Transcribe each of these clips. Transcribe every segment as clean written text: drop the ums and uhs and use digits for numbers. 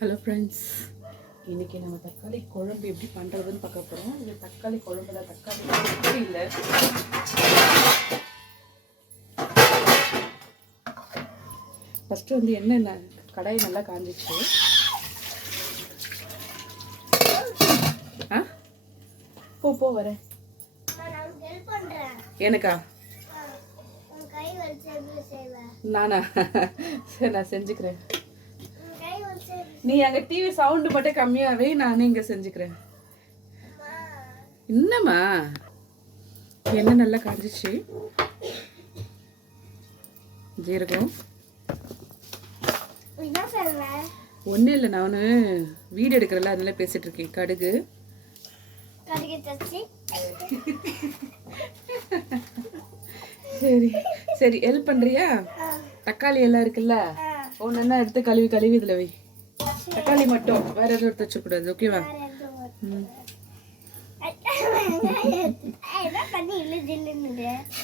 Hello friends, இன்றைக்கி நம்ம தக்காளி குழம்பு எப்படி பண்ணுறதுன்னு பார்க்க போகிறோம். இது தக்காளி குழம்புல தக்காளி இல்லை. ஃபஸ்ட்டு வந்து எண்ணெய் கடாய் நல்லா காஞ்சிச்சு. போ வரேன். எனக்கா? நானா? சரி, நான் செஞ்சுக்கிறேன். நீ அங்கே டிவி சவுண்டு மட்டும் கம்மியாகவே நானே இங்கே செஞ்சுக்கிறேன். என்னம்மா? என்ன நல்லா காஞ்சிச்சு. ஜீரகம் ஒன்றும் இல்லை, நான் வீடியோ எடுக்கிறல அதனால பேசிட்டு இருக்கேன். கடுகு சரி சரி, ஹெல்ப் பண்ணுறியா? தக்காளி எல்லாம் இருக்குல்ல, ஒன்று எடுத்து கழுவி இதில் வை. தக்காளி மட்டும், வேற எதுவும் எடுத்து வச்சக்கூடாது. ஓகேவா?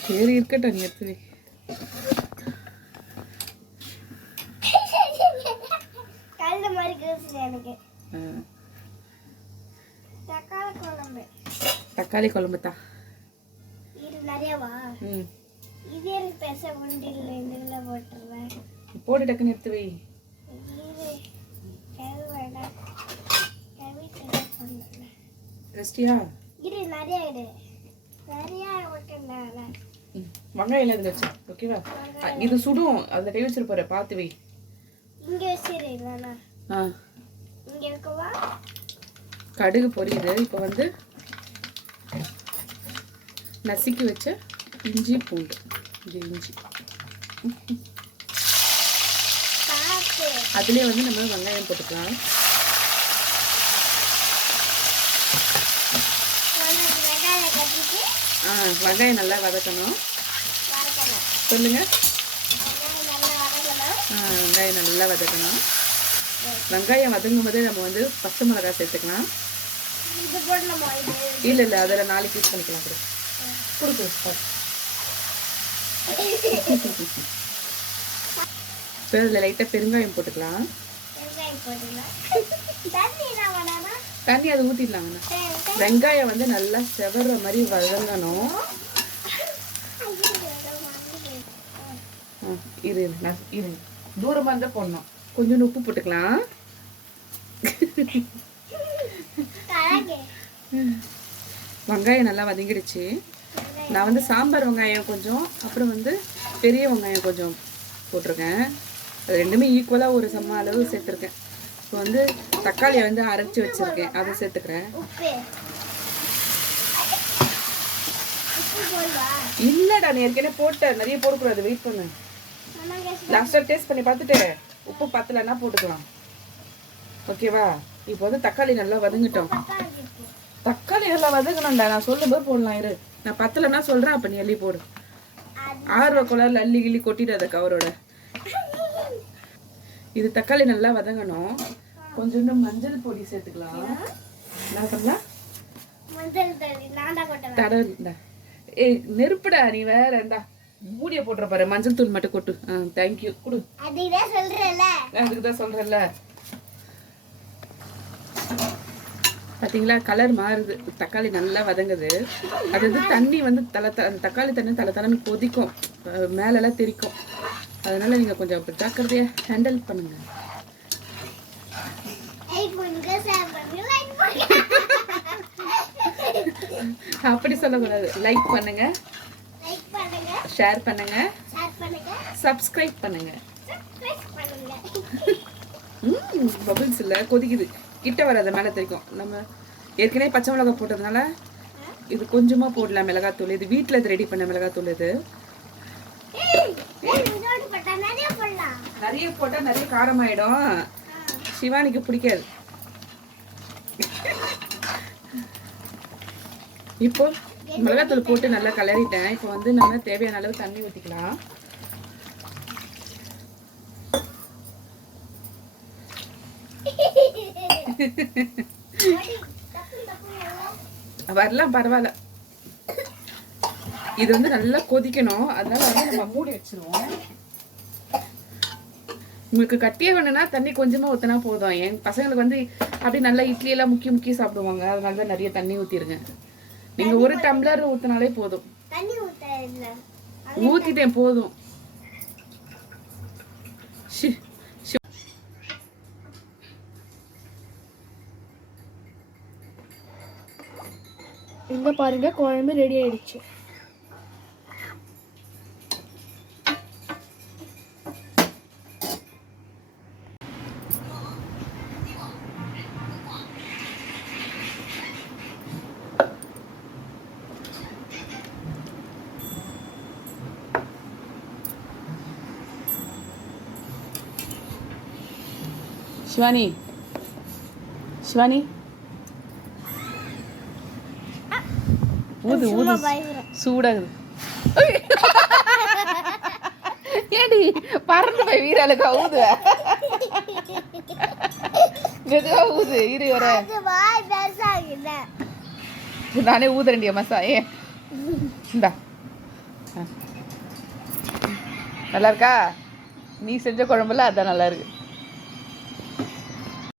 சரி இருக்கட்டும், நீ எடுத்து வை. தக்காளி குழம்பு தான். போட்டு டக்குன்னு எடுத்து வை. ரெஸ்டியா? வெங்காயம் இதில் வச்சு. ஓகேவா? இது சுடும், அதில் கை வச்சிருப்பாரு, பார்த்து வை. கடுகு பொரியுது. இப்போ வந்து நசுக்கி வச்ச இஞ்சி பூண்டு. இஞ்சி அதுலேயே வந்து நம்ம வெங்காயம் போட்டுக்கலாம். வெங்காயம் நல்லா வதக்கணும். சொல்லுங்க. வெங்காயம் நல்லா வதக்கணும். வெங்காயம் வதங்கும் போதே நம்ம வந்து பச்சை மிளகாய் சேர்த்துக்கலாம். இல்லை அதில் நாளைக்கு யூஸ் பண்ணிக்கலாம். கொடுக்கு இப்போ இதில் லைட்டாக பெருங்காயம் போட்டுக்கலாம். தண்ணி அதை ஊற்றிடலாங்கண்ணா. வெங்காயம் வந்து நல்லா செவற மாதிரி வதங்கணும். இது தூரமாக இருந்தால் போடணும். கொஞ்சம் உப்பு போட்டுக்கலாம். வெங்காயம் நல்லா வதங்கிடுச்சு. நான் வந்து சாம்பார் வெங்காயம் கொஞ்சம், அப்புறம் வந்து பெரிய வெங்காயம் கொஞ்சம் போட்டிருக்கேன். அது ரெண்டுமே ஈக்குவலாக ஒரு சம அளவு சேர்த்துருக்கேன். இப்போ வந்து தக்காளியை வந்து அரைச்சி வச்சுருக்கேன், அதை சேர்த்துக்கிறேன். இல்லைடா, நீ ஏற்கனவே போட்டேன். நிறைய போடக்கூடாது, வெயிட் பண்ணு. லாஸ்ட்டாக டேஸ்ட் பண்ணி பார்த்துட்டு உப்பு பத்தலைன்னா போட்டுக்கலாம். ஓகேவா? இப்போ வந்து தக்காளி நல்லா வதங்கிட்டோம். தக்காளி நல்லா வதங்கணும்டா, நான் சொல்லும்போது போடலாம். இரு, நான் பத்தலைன்னா சொல்கிறேன், அப்போ நீ அள்ளி போடு. ஆர்வ குளரில் அள்ளி கிள்ளி கொட்டிடாத கவரோட. இது தக்காளி நல்லா வதங்கணும். கொஞ்சோண்டு மஞ்சள் பொடி சேர்த்துக்கலாம். என்ன பண்ணலாம்? ஏய் நெருப்புடா, நீ வேற இருந்தா மூடிய போட்டுற பாரு. மஞ்சள் தூள் மட்டும் கொட்டு. தேங்க்யூ. கொடு. அதுக்கு தான் சொல்றேன்ல. பார்த்தீங்களா, கலர் மாறுது. தக்காளி நல்லா வதங்குது. அது வந்து தண்ணி வந்து தக்காளி தண்ணி தலை கொதிக்கும், மேலெல்லாம் தெரிக்கும். அதனால நீங்கள் கொஞ்சம் ஜாக்கிரதையாக ஹேண்டில் பண்ணுங்க. அப்படி சொல்லக்கூடாது. லைக் பண்ணுங்க, ஷேர் பண்ணுங்க, சப்ஸ்கிரைப் பண்ணுங்க. பபிள்ஸ் இல்லை, கொதிக்குது. கிட்ட வராத, மேலே தெரிக்கும். நம்ம ஏற்கனவே பச்சை மிளகாய் போட்டதுனால இது கொஞ்சமாக போடலாம் மிளகாத்தூள். இது வீட்டில் ரெடி பண்ண மிளகாத்தூள். இது நிறைய போட்டால் நிறைய காரமாயிடும். சிவானிக்கு பிடிக்காது. இப்போ மிளகாத்தூள் போட்டு நல்லா கலரிட்டேன். இப்போ வந்து நம்ம தேவையான அளவு தண்ணி ஊற்றிக்கலாம். வரலாம், பரவாயில்ல. இது வந்து நல்லா கொதிக்கணும். அதனால வந்து நம்ம மூடி வச்சிருவோம். உங்களுக்கு கட்டியே வேணும்னா தண்ணி கொஞ்சமாக ஊற்றினா போதும். என் பசங்களுக்கு வந்து அப்படி நல்லா இட்லியெல்லாம் முக்கி சாப்பிடுவாங்க. அதனால தான் நிறைய தண்ணி ஊற்றிடுங்க. நீங்கள் ஒரு டம்ளர் ஊற்றினாலே போதும். ஊற்றிட்டேன் போதும். இங்க பாருங்க, குழம்பு ரெடி ஆயிடுச்சு. சிவானி சிவானி ஊது ஊது சூடாகுது. ஏடி பறந்து போய் வீராளுக்கு ஊது. மெதுவா ஊது. இரு வர நானே ஊதுறேன்டிய மசா. இந்தா நல்லா இருக்கா? நீ செஞ்ச குழம்புல அதான் நல்லா இருக்கு.